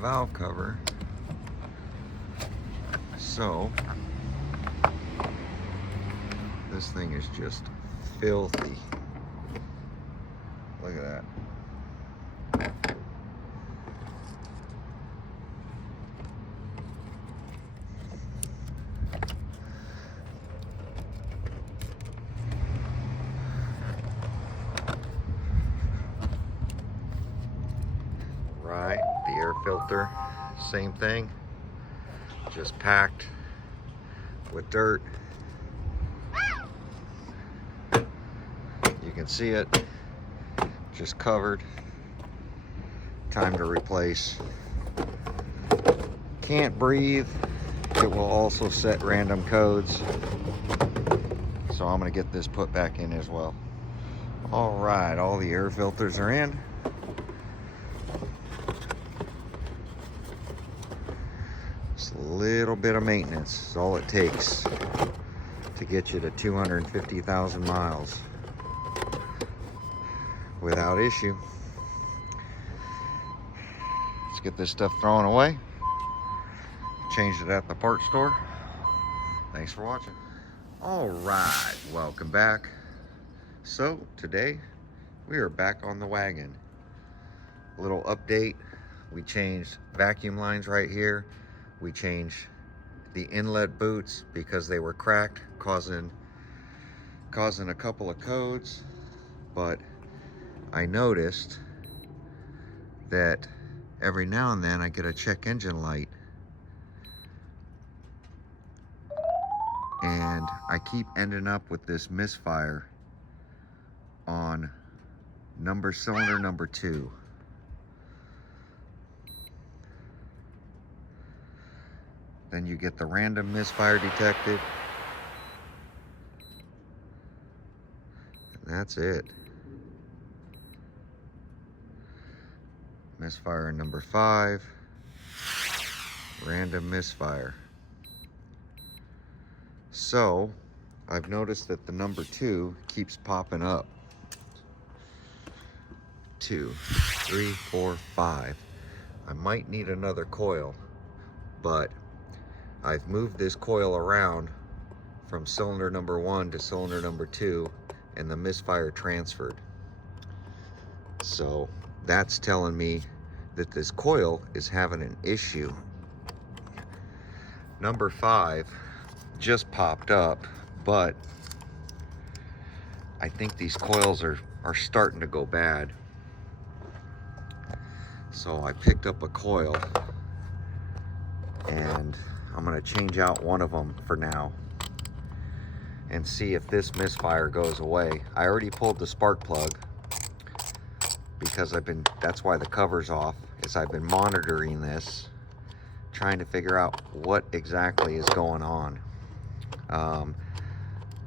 valve cover. So this thing is just filthy. Look at that. Right, the air filter, same thing, just packed with dirt. You can see it, just covered. Time to replace. Can't breathe. It will also set random codes. So I'm gonna get this put back in as well. All right, all the air filters are in. Just a little bit of maintenance is all it takes to get you to 250,000 miles without issue. Let's get this stuff thrown away. Changed it at the parts store. Thanks for watching. All right, welcome back. So today we are back on the wagon. A little update. We changed vacuum lines right here. We changed the inlet boots because they were cracked, causing a couple of codes. But I noticed that every now and then I get a check engine light, and I keep ending up with this misfire on cylinder number 2. Then you get the random misfire detected. And that's it. Misfire number 5. Random misfire. So, I've noticed that the number 2 keeps popping up. 2, 3, 4, 5. I might need another coil, but I've moved this coil around from cylinder number 1 to cylinder number 2, and the misfire transferred. So that's telling me that this coil is having an issue. Number 5 just popped up, but I think these coils are starting to go bad. So I picked up a coil, and I'm going to change out one of them for now and see if this misfire goes away. I already pulled the spark plug because that's why the cover's off, is I've been monitoring this, trying to figure out what exactly is going on.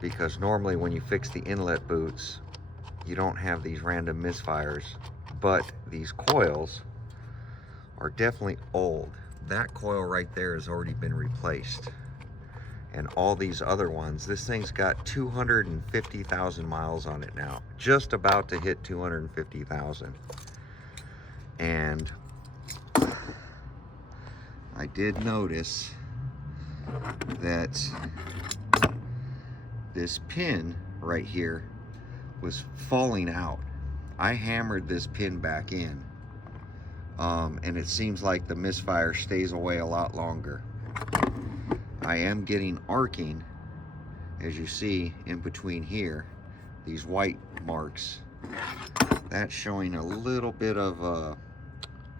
Because normally when you fix the inlet boots, you don't have these random misfires, but these coils are definitely old. That coil right there has already been replaced. And all these other ones, this thing's got 250,000 miles on it now. Just about to hit 250,000. And I did notice that this pin right here was falling out. I hammered this pin back in. And it seems like the misfire stays away a lot longer. I am getting arcing, as you see in between here, these white marks. That's showing a little bit of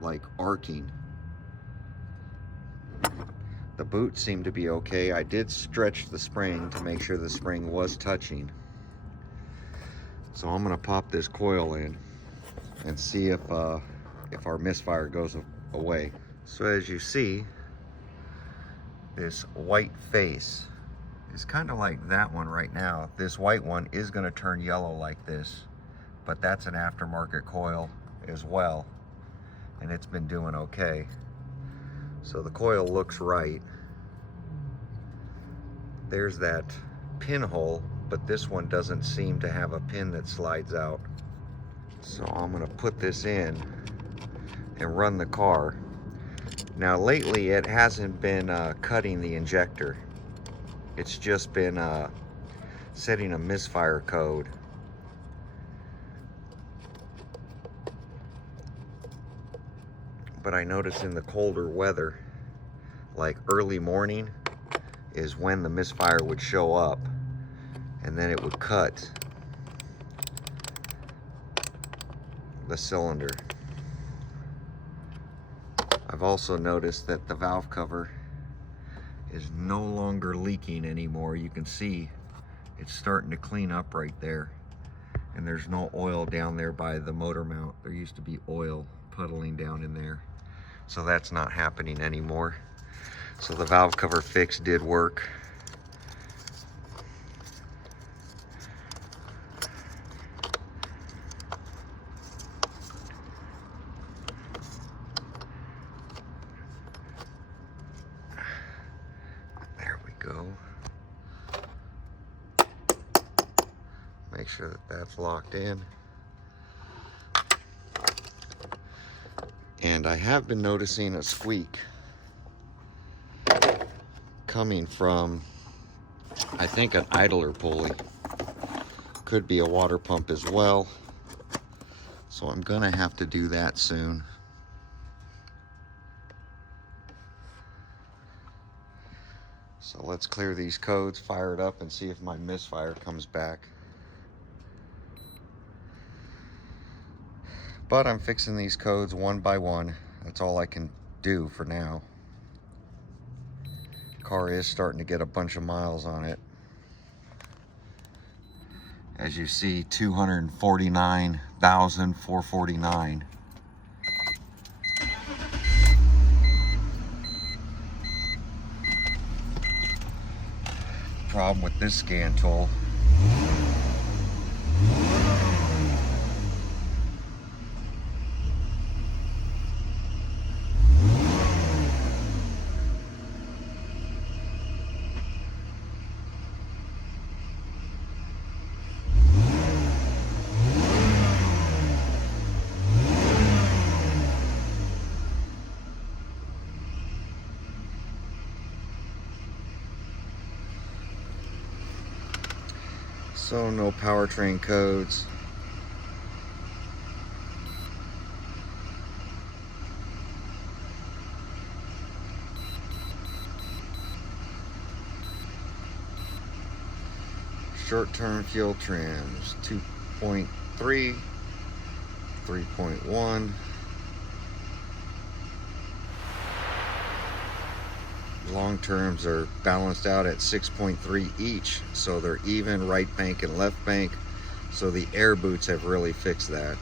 like arcing. The boots seem to be okay. I did stretch the spring to make sure the spring was touching. So I'm gonna pop this coil in and see if our misfire goes away. So as you see, this white face is kind of like that one right now. This white one is going to turn yellow like this, but that's an aftermarket coil as well, and it's been doing okay. So the coil looks right. There's that pinhole, but this one doesn't seem to have a pin that slides out. So I'm going to put this in and run the car Now lately it hasn't been cutting the injector. It's just been setting a misfire code. But I notice in the colder weather, like early morning, is when the misfire would show up, and then it would cut the cylinder. I've also noticed that the valve cover is no longer leaking anymore. You can see it's starting to clean up right there, and there's no oil down there by the motor mount. There used to be oil puddling down in there, so that's not happening anymore. So the valve cover fix did work. There we go. Make sure that that's locked in. And I have been noticing a squeak coming from, I think, an idler pulley. Could be a water pump as well. So I'm gonna have to do that soon. So let's clear these codes, fire it up, and see if my misfire comes back. But I'm fixing these codes one by one. That's all I can do for now. Car is starting to get a bunch of miles on it. As you see, 249,449. Problem with this scan tool, so no powertrain codes. Short-term fuel trims, 2.3, 3.1. Long terms are balanced out at 6.3 each, so they're even right bank and left bank. So the air boots have really fixed that.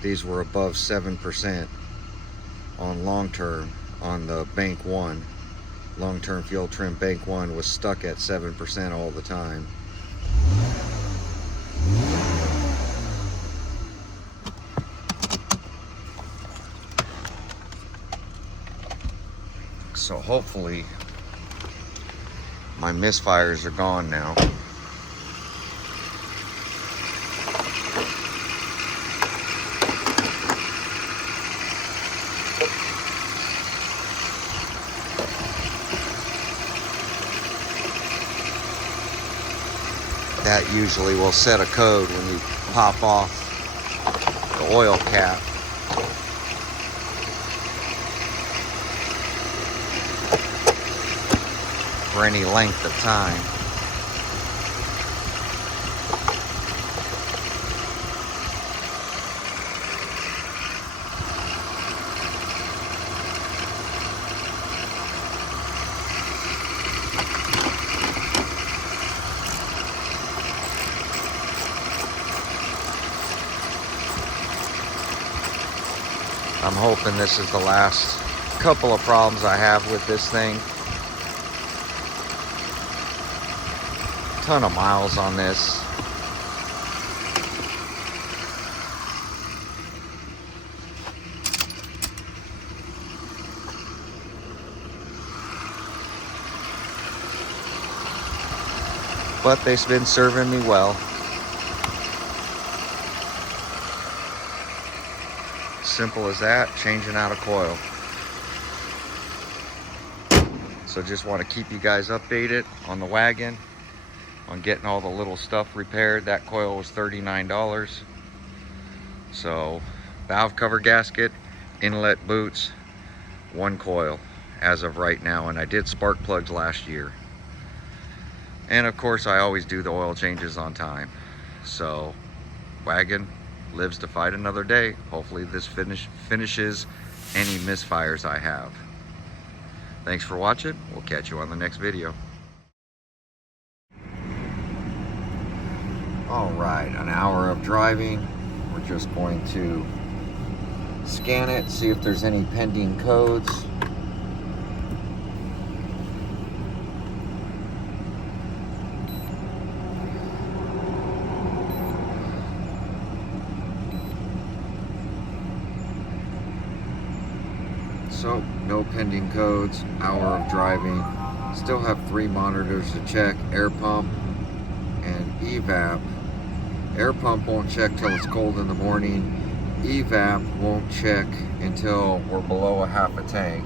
These were above 7% on long term on the bank one. Long term fuel trim bank one was stuck at 7% all the time. So hopefully my misfires are gone now. That usually will set a code when you pop off the oil cap. For any length of time. I'm hoping this is the last couple of problems I have with this thing. Ton of miles on this. But they've been serving me well. simple as that, changing out a coil. So just want to keep you guys updated on the wagon, on getting all the little stuff repaired. That coil was $39. So valve cover gasket, inlet boots, one coil as of right now. And I did spark plugs last year. And of course I always do the oil changes on time. So wagon lives to fight another day. Hopefully this finishes any misfires I have. Thanks for watching. We'll catch you on the next video. All right, an hour of driving. We're just going to scan it, see if there's any pending codes. So, no pending codes, hour of driving. Still have 3 monitors to check, air pump and evap. Air pump won't check till it's cold in the morning. Evap won't check until we're below a half a tank.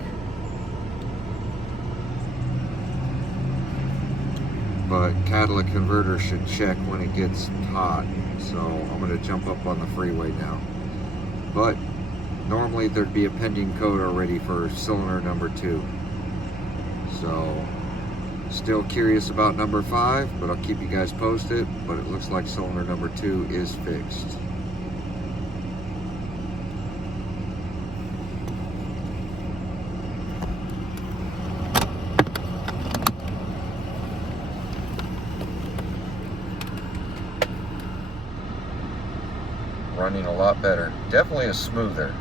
But catalytic converter should check when it gets hot. So I'm gonna jump up on the freeway now. But normally there'd be a pending code already for cylinder number 2. So still curious about number 5, but I'll keep you guys posted. But it looks like cylinder number 2 is fixed. Running a lot better. Definitely is smoother.